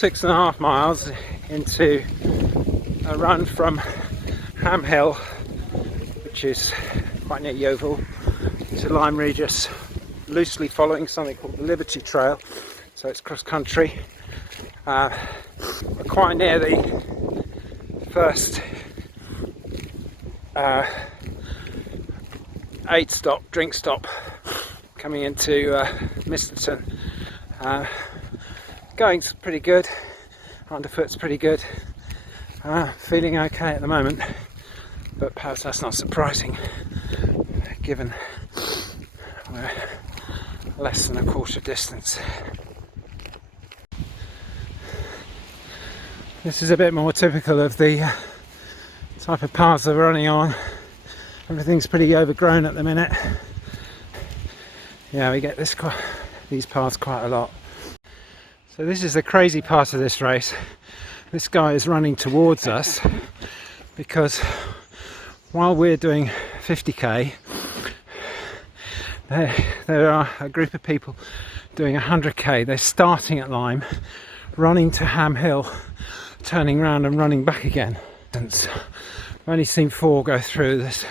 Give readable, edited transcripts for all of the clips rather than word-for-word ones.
6.5 miles into a run from Ham Hill, which is quite near Yeovil, to Lyme Regis, loosely following something called the Liberty Trail, so it's cross country. We're quite near the first 8-stop drink stop coming into Misterton. Going's pretty good, underfoot's pretty good, feeling okay at the moment, but perhaps that's not surprising given we're less than a quarter distance. This is a bit more typical of the type of paths they're running on. Everything's pretty overgrown at the minute. Yeah, we get these paths quite a lot. So this is the crazy part of this race. This guy is running towards us because while we're doing 50k, there are a group of people doing 100k. They're starting at Lyme, running to Ham Hill, turning around and running back again. I've only seen 4 go through this,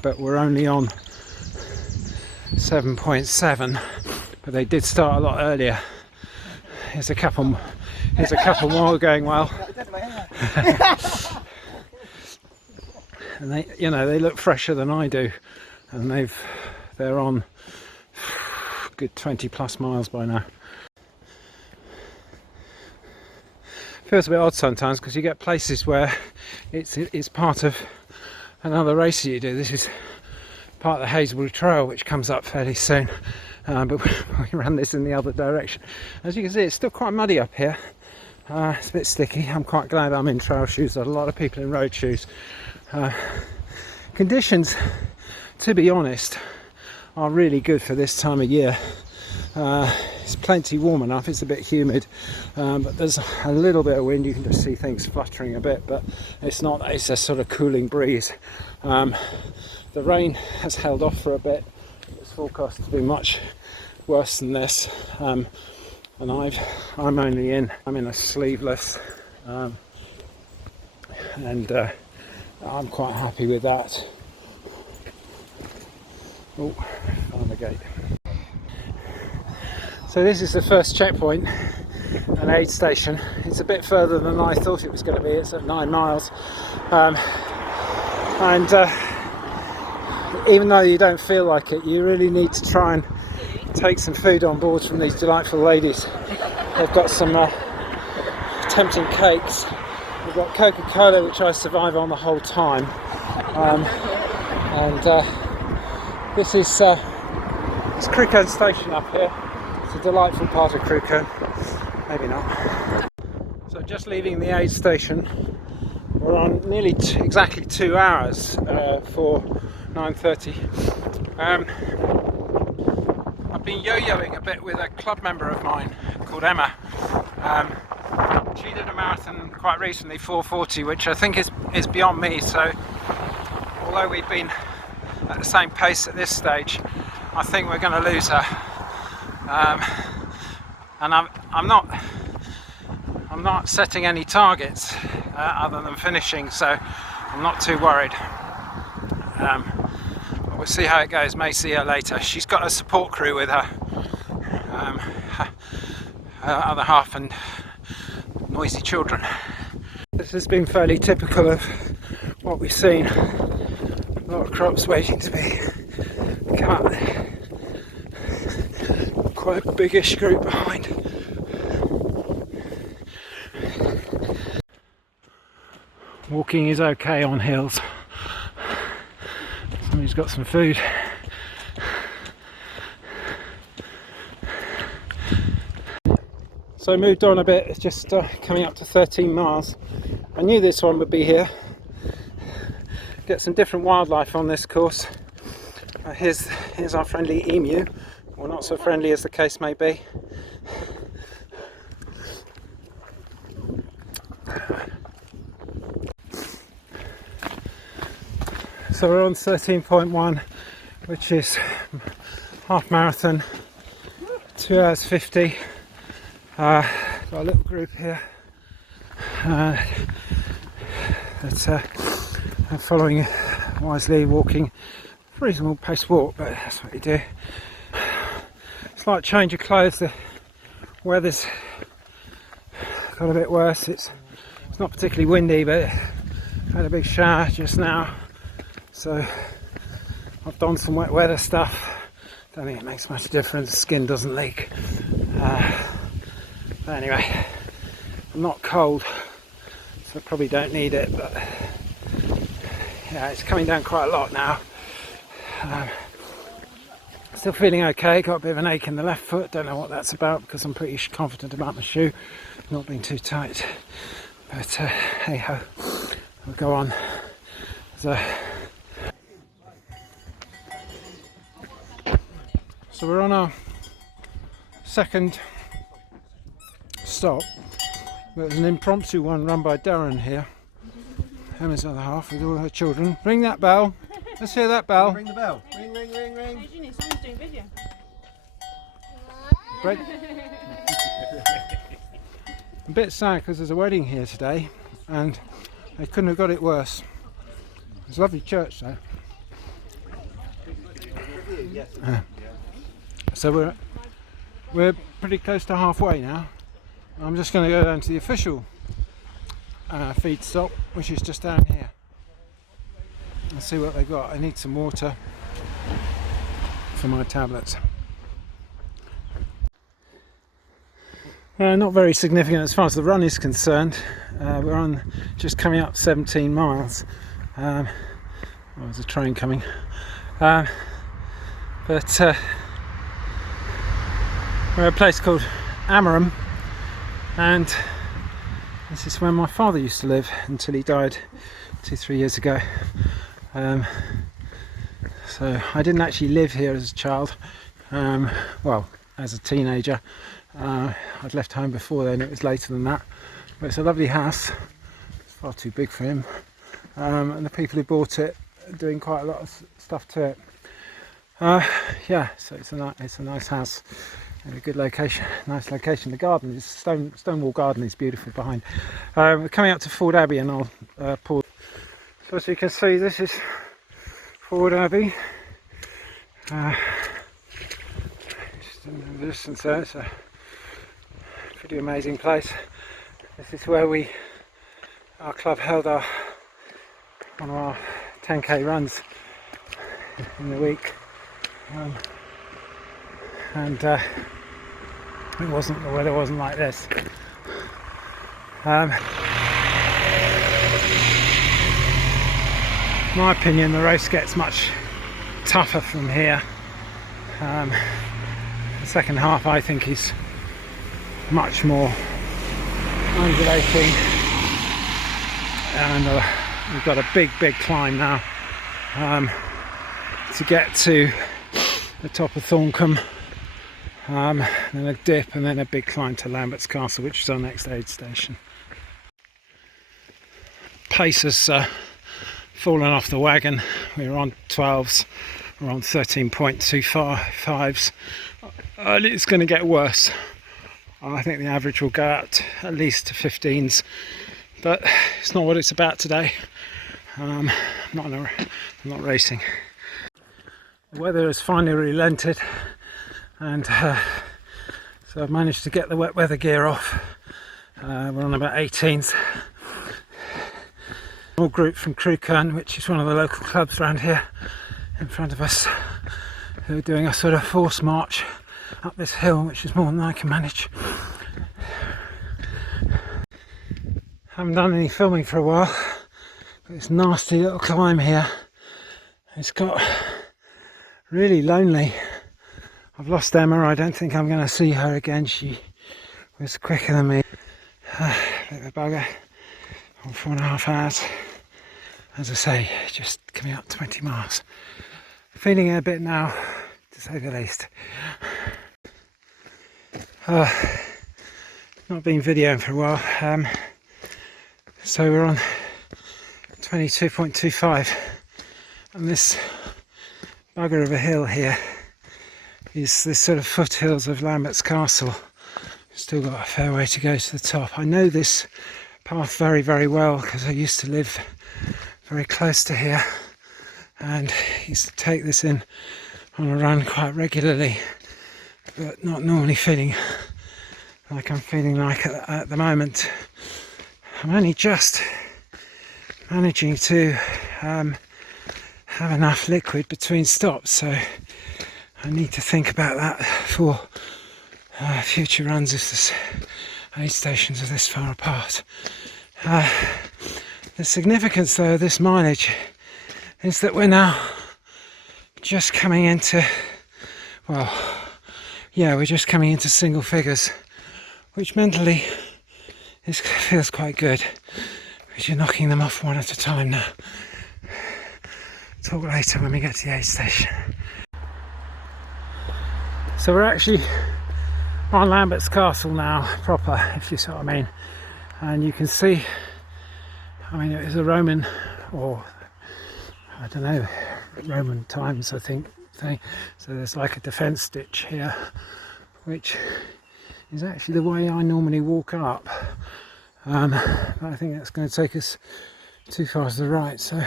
but we're only on 7.7, but they did start a lot earlier. Here's a couple more going well. And they look fresher than I do, and they're on good 20 plus miles by now. Feels a bit odd sometimes because you get places where it's part of another race that you do. This is part of the Hazelbury Trail, which comes up fairly soon, but we ran this in the other direction. As you can see, it's still quite muddy up here. It's a bit sticky. I'm quite glad I'm in trail shoes. There's a lot of people in road shoes. Conditions, to be honest, are really good for this time of year. It's plenty warm enough. It's a bit humid, but there's a little bit of wind. You can just see things fluttering a bit, but it's a sort of cooling breeze. The rain has held off for a bit. It's forecast to be much worse than this, and I'm in a sleeveless, and I'm quite happy with that. Oh, found the gate. So this is the first checkpoint, an aid station. It's a bit further than I thought it was going to be. It's at 9 miles, and even though you don't feel like it, you really need to try and take some food on board from these delightful ladies. They've got some tempting cakes. We've got Coca-Cola, which I survive on the whole time, and this is Crewkerne Station up here. It's a delightful part of Crewkerne, maybe not. So just leaving the aid station, we're on nearly exactly 2 hours for 9:30. I've been yo-yoing a bit with a club member of mine called Emma. She did a marathon quite recently, 4:40, which I think is beyond me. So although we've been at the same pace at this stage, I think we're going to lose her. And I'm not setting any targets other than finishing, so I'm not too worried. We'll see how it goes. May see her later. She's got a support crew with her, her other half and noisy children. This has been fairly typical of what we've seen. A lot of crops waiting to be cut. Quite a biggish group behind. Walking is okay on hills. Somebody's got some food. So I moved on a bit. It's just coming up to 13 miles. I knew this one would be here. Get some different wildlife on this course. Here's our friendly emu, or not so friendly as the case may be. So we're on 13.1, which is half marathon, 2 hours 50. Got a little group here that are following wisely, walking, reasonable pace walk, but that's what you do. Slight change of clothes, the weather's got a bit worse. It's not particularly windy, but I had a big shower just now, so I've donned some wet weather stuff. Don't think it makes much difference, skin doesn't leak. But anyway, I'm not cold, so I probably don't need it, but yeah, it's coming down quite a lot now. Still feeling okay, got a bit of an ache in the left foot, don't know what that's about because I'm pretty confident about my shoe not being too tight, but hey ho, we'll go on. So we're on our second stop. There's an impromptu one run by Darren here, Emma's other half, with all her children. Ring that bell. Let's hear that bell. Ring the bell. Ring, ring, ring, ring. Hey, Ginny, someone's doing video. Break. I'm a bit sad because there's a wedding here today and they couldn't have got it worse. It's a lovely church though. So we're pretty close to halfway now. I'm just going to go down to the official feed stop, which is just down here, and see what they've got. I need some water for my tablets. Not very significant as far as the run is concerned. We're on just coming up 17 miles. Oh, there's a train coming. But we're at a place called Amaram, and this is where my father used to live until he died 2-3 years ago. So I didn't actually live here as a child, well, as a teenager. I'd left home before then, it was later than that, but it's a lovely house. It's far too big for him, and the people who bought it are doing quite a lot of stuff to it. Yeah, so it's a nice house in a good location, nice location. The garden is Stonewall Garden is beautiful behind. We're coming up to Ford Abbey, and I'll pause. So as you can see, this is Ford Abbey. Just in the distance there, it's a pretty amazing place. This is where our club held one of our 10k runs in the week, and the weather wasn't like this. In my opinion, the race gets much tougher from here. The second half, I think, is much more undulating, and we've got a big climb now to get to the top of Thorncombe, then a dip, and then a big climb to Lambert's Castle, which is our next aid station. Pace has fallen off the wagon. We were on 12s, we're on 13.25s. It's going to get worse. I think the average will go out at least to 15s, but it's not what it's about today. I'm not racing. The weather has finally relented, and so I've managed to get the wet weather gear off. We're on about 18s. Small group from Crewkern, which is one of the local clubs around here, in front of us, who are doing a sort of forced march up this hill, which is more than I can manage. Haven't done any filming for a while, but this nasty little climb here, it's got really lonely. I've lost Emma. I don't think I'm going to see her again. She was quicker than me. Bit of a bugger. On 4.5 hours. As I say, just coming up 20 miles. Feeling it a bit now, to say the least. Not been videoing for a while. So we're on 22.25, and this bugger of a hill here is this sort of foothills of Lambert's Castle. Still got a fair way to go to the top. I know this path very, very well because I used to live very close to here and used to take this in on a run quite regularly, but not normally feeling like I'm feeling like at the moment. I'm only just managing to have enough liquid between stops, so I need to think about that for future runs if there's aid stations are this far apart. The significance though of this mileage is that we're now just coming into, well, yeah, we're just coming into single figures, which mentally feels quite good because you're knocking them off one at a time now. Talk later when we get to the aid station. So we're actually on Lambert's Castle now, proper, if you see what I mean. And you can see, I mean, it was a Roman, or I don't know, Roman times, I think, thing. So there's like a defence ditch here, which is actually the way I normally walk up. But I think that's going to take us too far to the right, so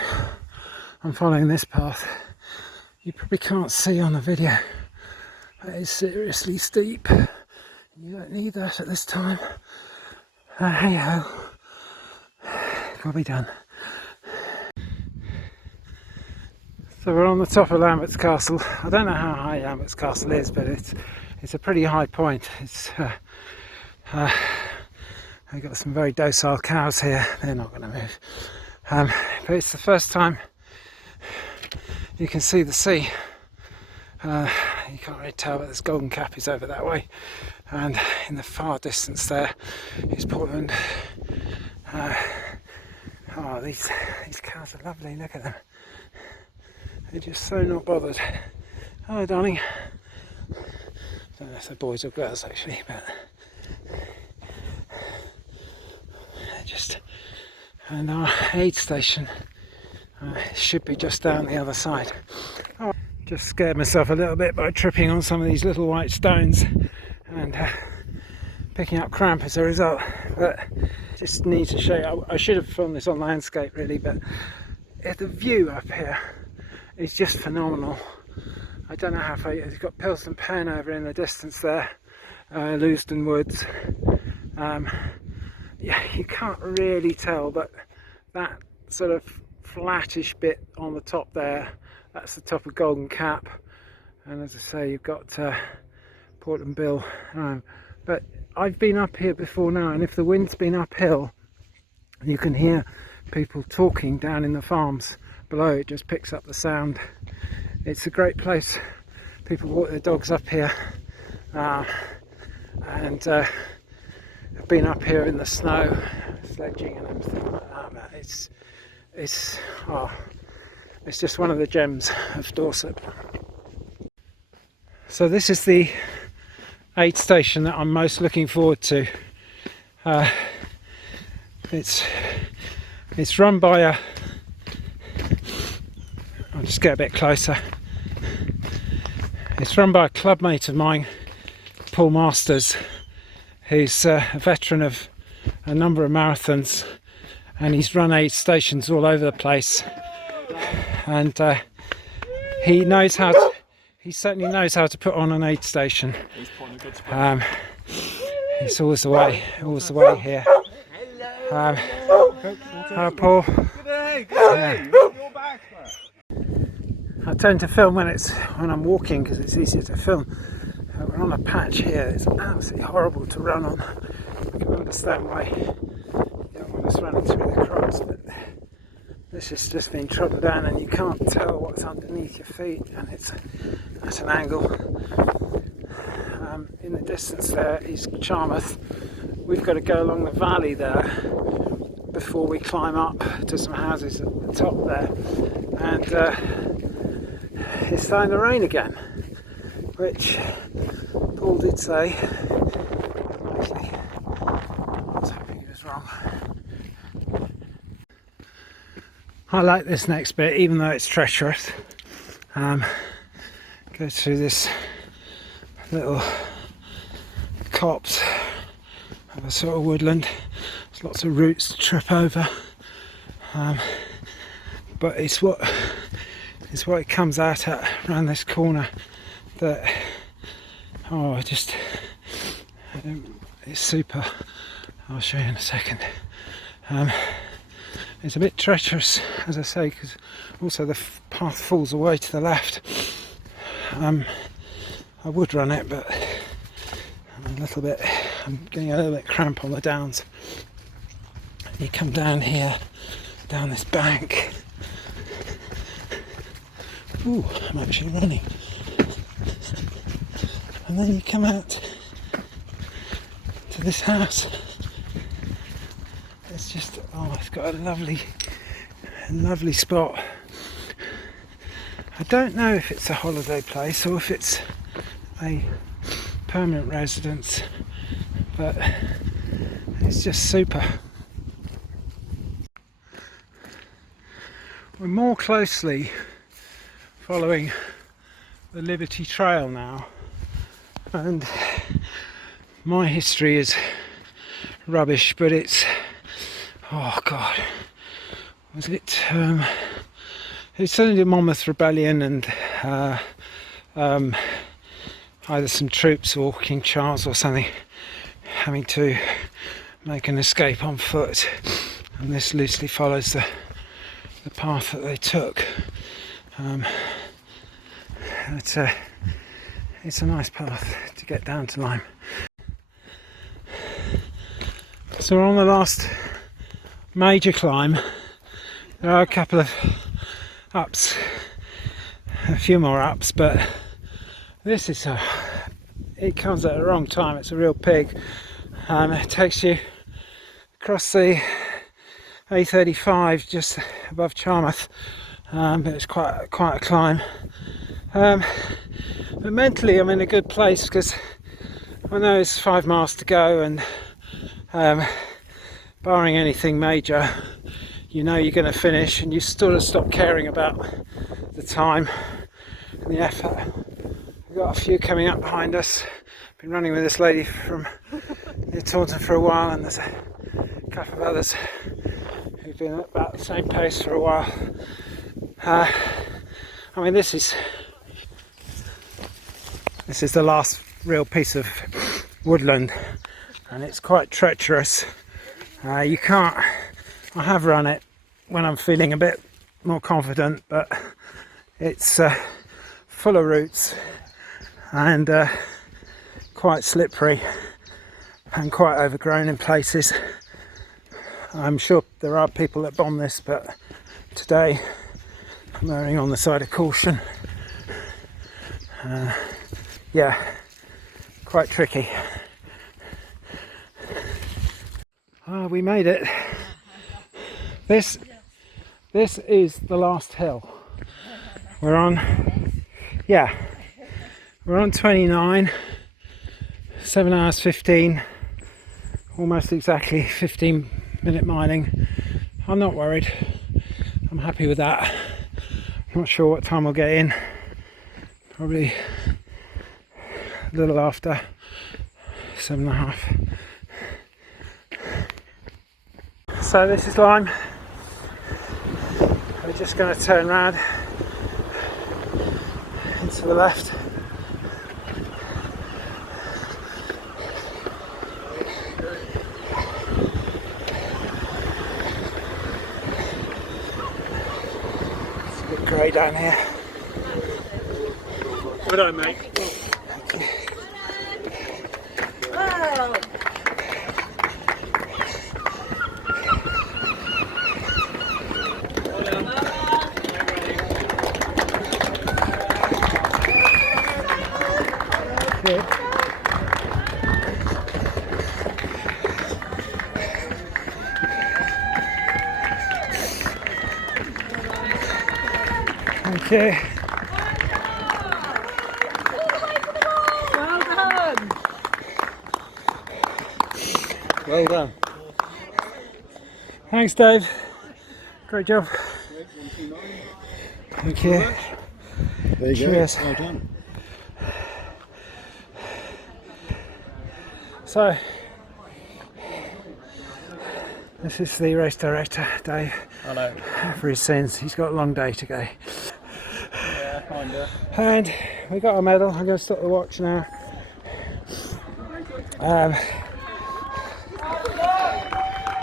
I'm following this path. You probably can't see on the video, but it's seriously steep. You don't need that at this time. Hey ho, probably done. So we're on the top of Lambert's Castle. I don't know how high Lambert's Castle is, but it's a pretty high point. It's I've got some very docile cows here. They're not going to move. But it's the first time you can see the sea. You can't really tell, but this Golden Cap is over that way, and in the far distance there is Portland. Oh, these cows are lovely. Look at them. They're just so not bothered. Hello, darling. I don't know if they're boys or girls actually, but just. And our aid station should be just down the other side. Oh, just scared myself a little bit by tripping on some of these little white stones and picking up cramp as a result, but just need to show you. I should have filmed this on landscape really, but the view up here is just phenomenal. I don't know how far you've got Pilston Pen over in the distance there, Lewiston Woods. Yeah, you can't really tell, but that sort of flattish bit on the top there, that's the top of Golden Cap, and as I say, you've got Portland Bill. But I've been up here before now, and if the wind's been uphill, you can hear people talking down in the farms below. It just picks up the sound. It's a great place. People walk their dogs up here, and I've been up here in the snow, sledging and everything like that. It's just one of the gems of Dorset. So this is the aid station that I'm most looking forward to. It's run by a. I'll just get a bit closer. It's run by a club mate of mine, Paul Masters, who's a veteran of a number of marathons, and he's run aid stations all over the place. And he certainly knows how to put on an aid station. It's always the way here. Hello, Paul. I tend to film when I'm walking because it's easier to film. We're on a patch here. It's absolutely horrible to run on. I can understand why you don't want us running through the crops, but this has just been trodden down and you can't tell what's underneath your feet, and it's at an angle. In the distance there is Charmouth. We've got to go along the valley there before we climb up to some houses at the top there, and it's starting to rain again, which Paul did say. Actually, I was hoping he was wrong. I like this next bit, even though it's treacherous. Goes through this little copse of a sort of woodland. There's lots of roots to trip over, but it's what it comes out at around this corner that it's super. I'll show you in a second. It's a bit treacherous, as I say, because also the path falls away to the left. I would run it, but I'm getting a little bit cramp on the downs. You come down here, down this bank. Ooh, I'm actually running. And then you come out to this house. It's just, it's got a lovely spot. I don't know if it's a holiday place or if it's a permanent residence, but it's just super. We're more closely following the Liberty Trail now, and my history is rubbish, but it's it's certainly the Monmouth Rebellion and either some troops or King Charles or something having to make an escape on foot, and this loosely follows the path that they took. It's a nice path to get down to Lyme. So we're on the last major climb. There are a couple of ups, a few more ups, but this is it comes at the wrong time. It's a real pig. It takes you across the A35 just above Charmouth, but it's quite a climb. But mentally I'm in a good place because I know it's 5 miles to go, and barring anything major, you know you're going to finish, and you sort of stop caring about the time and the effort. We've got a few coming up behind us. Been running with this lady from near Taunton for a while, and there's a couple of others who've been at about the same pace for a while. I mean, this is the last real piece of woodland, and it's quite treacherous. I have run it when I'm feeling a bit more confident, but it's full of roots and quite slippery and quite overgrown in places. I'm sure there are people that bomb this, but today I'm erring on the side of caution. Yeah, quite tricky. We made it. This is the last hill. We're on 29, 7 hours 15, almost exactly 15-minute miling. I'm not worried. I'm happy with that. I'm not sure what time we'll get in. Probably a little after 7.5. So this is Lyme. We're just going to turn round into the left. It's a bit grey down here. What do I make? Wow. Okay. Well done. Well done. Thanks, Dave. Great job. Thank you. There you Cheers. go. Well done. So, This is the race director, Dave, I know. for his sins. He's got a long day to go. Yeah, kinda. And we got a medal. I'm going to stop the watch now.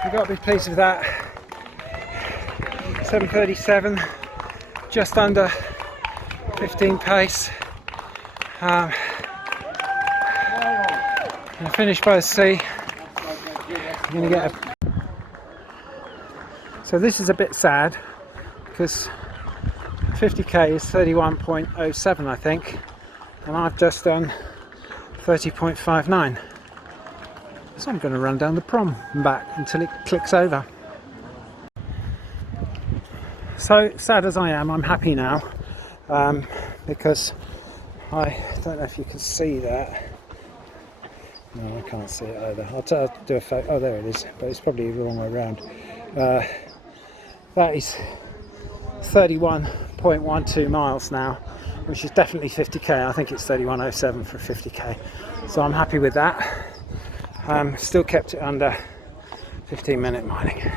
We've got to be pleased with that. 7:37, just under 15 pace. And finished by the sea. I'm going to get a... So this is a bit sad because 50k is 31.07 I think, and I've just done 30.59. So I'm going to run down the prom and back until it clicks over. So sad as I am, I'm happy now, because I don't know if you can see that. No, I can't see it either. I'll do a photo. Oh, there it is, but it's probably the wrong way around. That is 31.12 miles now, which is definitely 50k. I think it's 31.07 for 50k. So I'm happy with that. Still kept it under 15-minute miling.